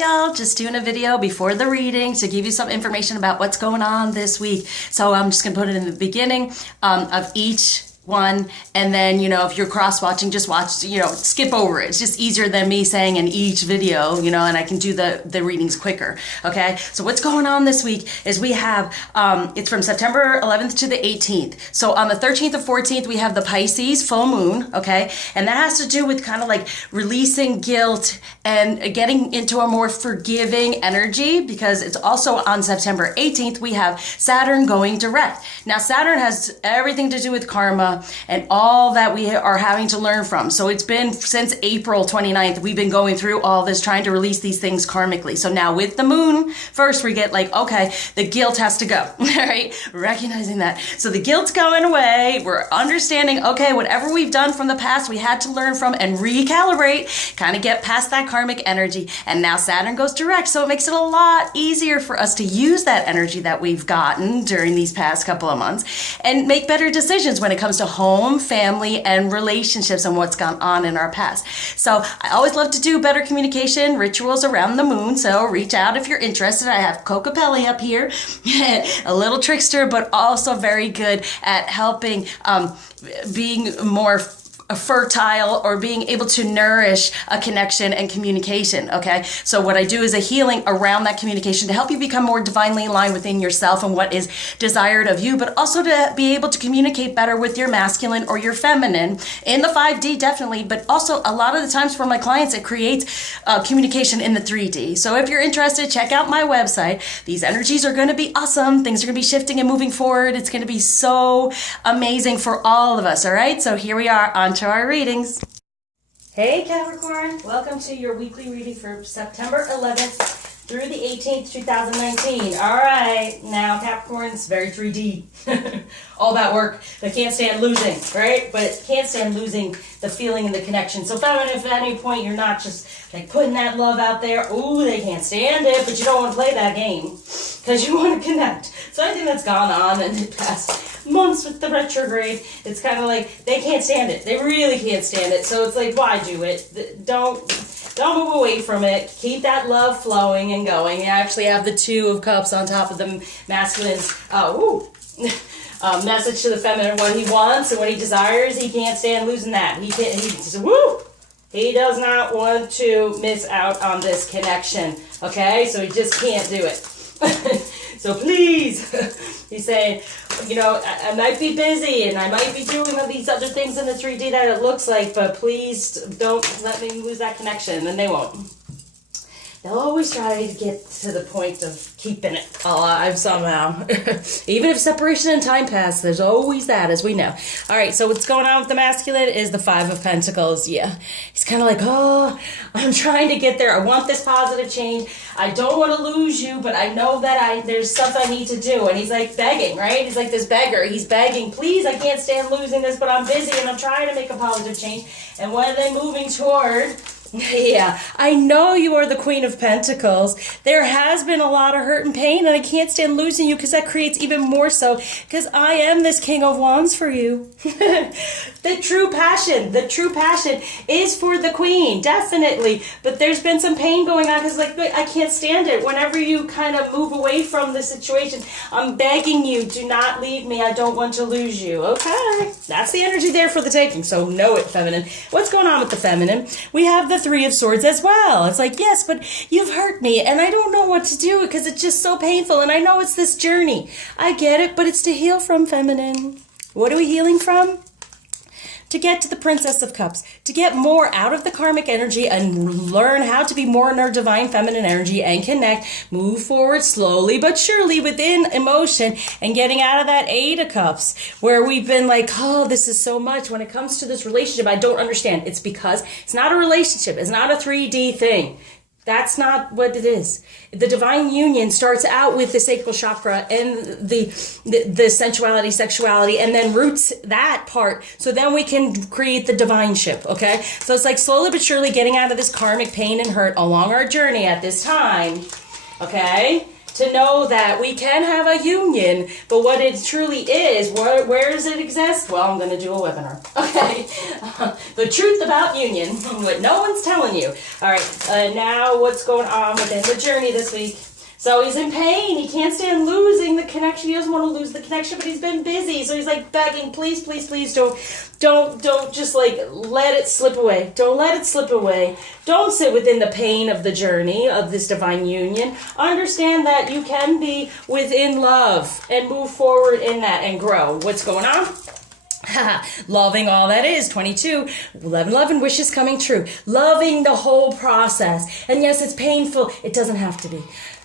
Hey y'all, just doing a video before the reading to give you some information about what's going on this week. So I'm just gonna put it in the beginning of each one, and then, you know, if you're cross watching, just watch, you know, skip over it. It's just easier than me saying in each video, you know, and I can do the readings quicker. Okay, so what's going on this week is we have it's from September 11th to the 18th. So on the 13th and 14th we have the Pisces full moon. Okay, and that has to do with kind of like releasing guilt and getting into a more forgiving energy, because it's also on September 18th we have Saturn going direct. Now Saturn has everything to do with karma and all that we are having to learn from. So it's been since April 29th, we've been going through all this, trying to release these things karmically. So now with the moon, first we get like, okay, the guilt has to go, right? Recognizing that. So the guilt's going away. We're understanding, okay, whatever we've done from the past, we had to learn from and recalibrate, kind of get past that karmic energy. And now Saturn goes direct. So it makes it a lot easier for us to use that energy that we've gotten during these past couple of months and make better decisions when it comes to home, family, and relationships and what's gone on in our past. So I always love to do better communication rituals around the moon. So reach out if you're interested. I have Coca Pelli up here, a little trickster, but also very good at helping being more fertile or being able to nourish a connection and communication. Okay, so what I do is a healing around that communication to help you become more divinely aligned within yourself and what is desired of you, but also to be able to communicate better with your masculine or your feminine in the 5D, definitely, but also a lot of the times for my clients it creates communication in the 3D. So if you're interested, check out my website. These energies are going to be awesome. Things are going to be shifting and moving forward. It's going to be so amazing for all of us. All right, so here we are on to our readings. Hey Capricorn, welcome to your weekly reading for September 11th through the 18th, 2019. All right, now Capricorn's very 3D. All that work. They can't stand losing, right? But can't stand losing the feeling and the connection. So if at any point you're not just like putting that love out there, ooh, they can't stand it, but you don't want to play that game because you want to connect. So anything that's gone on in the past months with the retrograde, it's kind of like they can't stand it. They really can't stand it. So it's like, why do it? Don't move away from it. Keep that love flowing and going. You actually have the Two of Cups on top of the masculine's message to the feminine, what he wants and what he desires. He can't stand losing that. He does not want to miss out on this connection. Okay, so he just can't do it. So please, he's saying, you know, I might be busy and I might be doing all these other things in the 3D that it looks like, but please don't let me lose that connection. And they won't. They'll always try to get to the point of keeping it alive somehow. Even if separation and time pass, there's always that, as we know. All right, so what's going on with the masculine is the Five of Pentacles. Yeah, he's kind of like, oh, I'm trying to get there. I want this positive change. I don't want to lose you, but I know that there's stuff I need to do. And he's like begging, right? He's like this beggar. He's begging, please, I can't stand losing this, but I'm busy and I'm trying to make a positive change. And what are they moving toward? Yeah, I know you are the Queen of Pentacles. There has been a lot of hurt and pain, and I can't stand losing you because that creates even more so, because I am this King of Wands for you. The true passion is for the Queen, definitely. But there's been some pain going on because, like, I can't stand it. Whenever you kind of move away from the situation, I'm begging you, do not leave me. I don't want to lose you. Okay, that's the energy there for the taking. So know it, feminine. What's going on with the feminine? We have the Three of Swords as well. It's like, yes, but you've hurt me and I don't know what to do because it's just so painful, and I know it's this journey. I get it, but it's to heal from, feminine. What are we healing from? To get to the Princess of Cups, to get more out of the karmic energy and learn how to be more in our divine feminine energy and connect, move forward slowly but surely within emotion, and getting out of that Eight of Cups where we've been like, oh, this is so much. When it comes to this relationship, I don't understand. It's because it's not a relationship. It's not a 3D thing. That's not what it is. The divine union starts out with the sacral chakra and the sensuality, sexuality, and then roots that part. So then we can create the divine ship, okay? So it's like slowly but surely getting out of this karmic pain and hurt along our journey at this time, okay? to know that we can have a union, but what it truly is, where does it exist? Well, I'm going to do a webinar. Okay. The truth about union, what no one's telling you. All right. Now what's going on within the journey this week? So he's in pain. He can't stand losing the connection. He doesn't want to lose the connection, but he's been busy. So he's like begging, please, please, please don't just like let it slip away. Don't let it slip away. Don't sit within the pain of the journey of this divine union. Understand that you can be within love and move forward in that and grow. What's going on? Loving all that is. 22. Love and wishes coming true. Loving the whole process. And yes, it's painful. It doesn't have to be.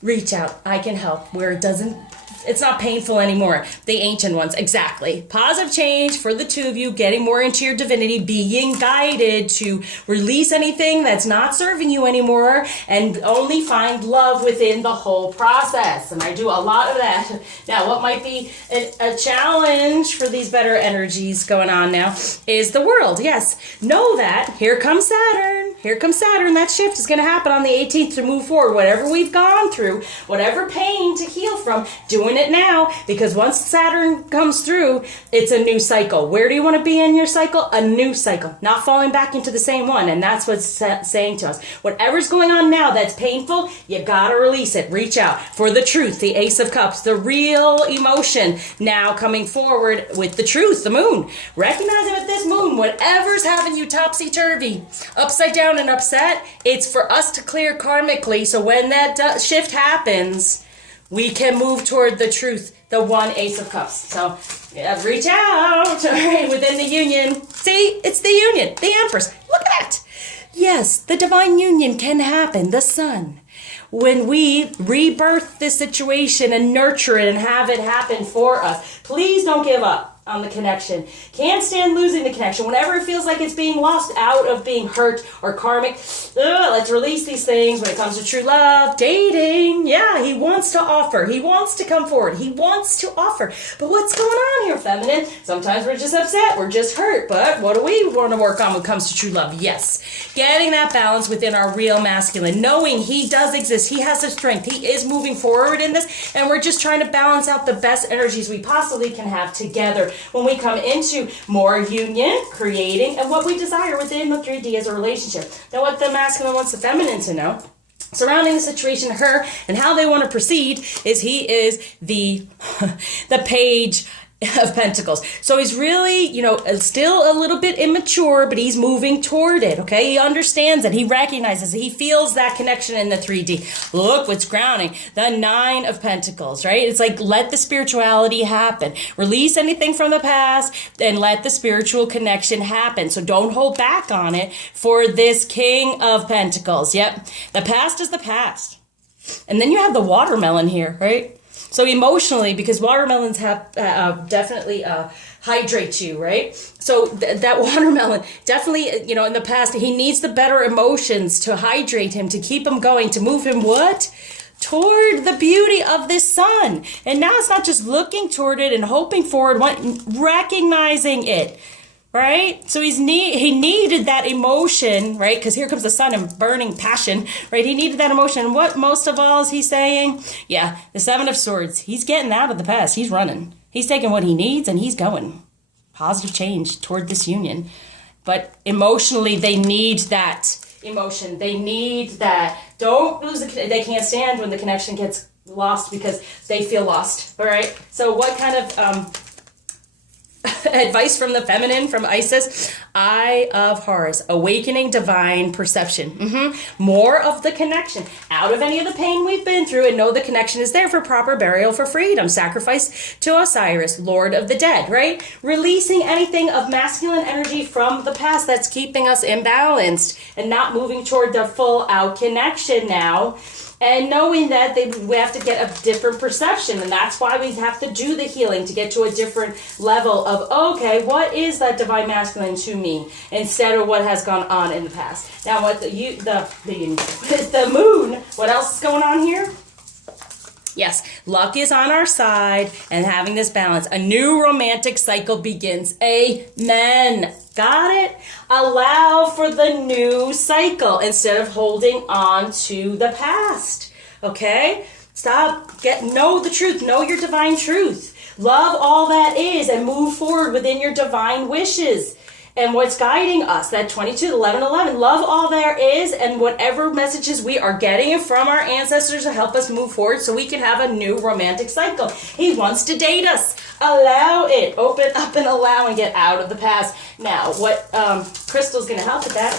Reach out. I can help where it's not painful anymore. The ancient ones. Exactly. Positive change for the two of you, getting more into your divinity, being guided to release anything that's not serving you anymore and only find love within the whole process. And I do a lot of that. Now, what might be a challenge for these better energies going on now is the world. Yes. Know that. Here comes Saturn. Here comes Saturn. That shift is going to happen on the 18th to move forward. Whatever we've gone through, whatever pain to heal from, doing it now, because once Saturn comes through, it's a new cycle. Where do you want to be in your cycle? A new cycle, not falling back into the same one. And that's what's saying to us. Whatever's going on now that's painful, you got to release it. Reach out for the truth, the Ace of Cups, the real emotion now coming forward with the truth, the moon. Recognizing with this moon, whatever's having you topsy-turvy, upside down and upset, it's for us to clear karmically. So when that shift happens, we can move toward the truth, the one Ace of Cups. So yeah, reach out, all right, within the union. See, it's the union, the Empress. Look at that. Yes, the divine union can happen, the sun. When we rebirth this situation and nurture it and have it happen for us, please don't give up on the connection. Can't stand losing the connection. Whenever it feels like it's being lost out of being hurt or karmic, let's release these things when it comes to true love, dating. Yeah, he wants to offer. He wants to come forward. He wants to offer. But what's going on here, feminine? Sometimes we're just upset. We're just hurt. But what do we want to work on when it comes to true love? Yes, getting that balance within our real masculine, knowing he does exist. He has the strength. He is moving forward in this. And we're just trying to balance out the best energies we possibly can have together when we come into more union, creating, and what we desire within the 3D as a relationship. Now, what the masculine wants the feminine to know, surrounding the situation, her, and how they want to proceed, is he is the Page of Pentacles. So he's really, still a little bit immature, but he's moving toward it, okay? He understands it. He recognizes it. He feels that connection in the 3D. Look what's grounding. The 9 of Pentacles, right? It's like, let the spirituality happen. Release anything from the past and let the spiritual connection happen. So don't hold back on it for this King of Pentacles. Yep. The past is the past. And then you have the watermelon here, right? So emotionally, because watermelons have definitely hydrate you, right? So that watermelon definitely, in the past, he needs the better emotions to hydrate him, to keep him going, to move him what? Toward the beauty of this sun. And now it's not just looking toward it and hoping for it, recognizing it. Right? So he needed that emotion, right? Because here comes the sun and burning passion, right? He needed that emotion. And what most of all is he saying? Yeah, the 7 of Swords. He's getting out of the past. He's running. He's taking what he needs and he's going. Positive change toward this union. But emotionally, they need that emotion. They need that. Don't lose they can't stand when the connection gets lost because they feel lost. All right? So what kind of advice from the feminine, from Isis? Eye of Horus, awakening divine perception. More of the connection, out of any of the pain we've been through, and know the connection is there for proper burial, for freedom, sacrifice to Osiris, Lord of the Dead, right? Releasing anything of masculine energy from the past that's keeping us imbalanced and not moving toward the full out connection now. And knowing that we have to get a different perception. And that's why we have to do the healing to get to a different level of, okay, what is that divine masculine to me? Instead of what has gone on in the past. Now, what the moon, what else is going on here? Yes, luck is on our side and having this balance. A new romantic cycle begins. Amen. Got it? Allow for the new cycle instead of holding on to the past. Okay? Know the truth. Know your divine truth. Love all that is and move forward within your divine wishes. And what's guiding us, that 22, 11, 11. Love all there is and whatever messages we are getting from our ancestors to help us move forward so we can have a new romantic cycle. He wants to date us. Allow it. Open up and allow and get out of the past. Now, what Crystal's going to help with that.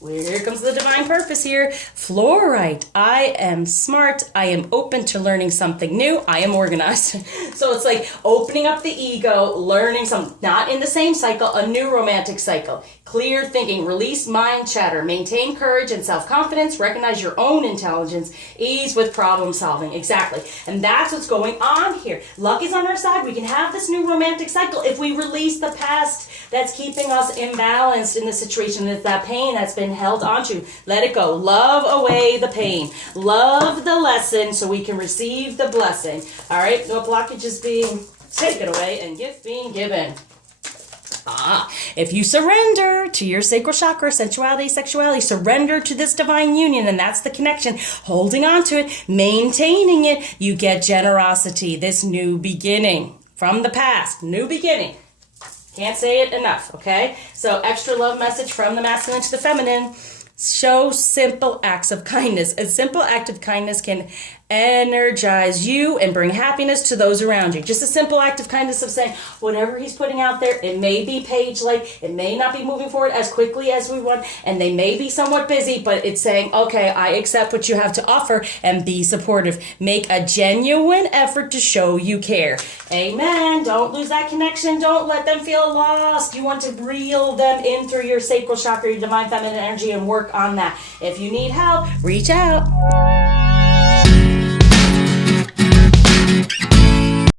Here comes the divine purpose here. Fluorite. I am smart. I am open to learning something new. I am organized. So it's like opening up the ego, learning something, not in the same cycle, a new romantic cycle. Clear thinking, release mind chatter, maintain courage and self-confidence, recognize your own intelligence, ease with problem solving. Exactly. And that's what's going on here. Luck is on our side. We can have this new romantic cycle if we release the past that's keeping us imbalanced in the situation. It's that pain that's been held onto. Let it go. Love away the pain. Love the lesson so we can receive the blessing. All right? No blockages being taken away and gift being given. If you surrender to your sacral chakra, sensuality, sexuality, surrender to this divine union, and that's the connection, holding on to it, maintaining it, you get generosity, this new beginning from the past, new beginning. Can't say it enough, okay? So extra love message from the masculine to the feminine. Show simple acts of kindness. A simple act of kindness can energize you and bring happiness to those around you. Just a simple act of kindness of saying, whatever he's putting out there, it may be page-like, it may not be moving forward as quickly as we want, and they may be somewhat busy, but it's saying, okay, I accept what you have to offer and be supportive. Make a genuine effort to show you care. Amen. Don't lose that connection. Don't let them feel lost. You want to reel them in through your sacral chakra, your divine feminine energy, and work on that. If you need help, reach out.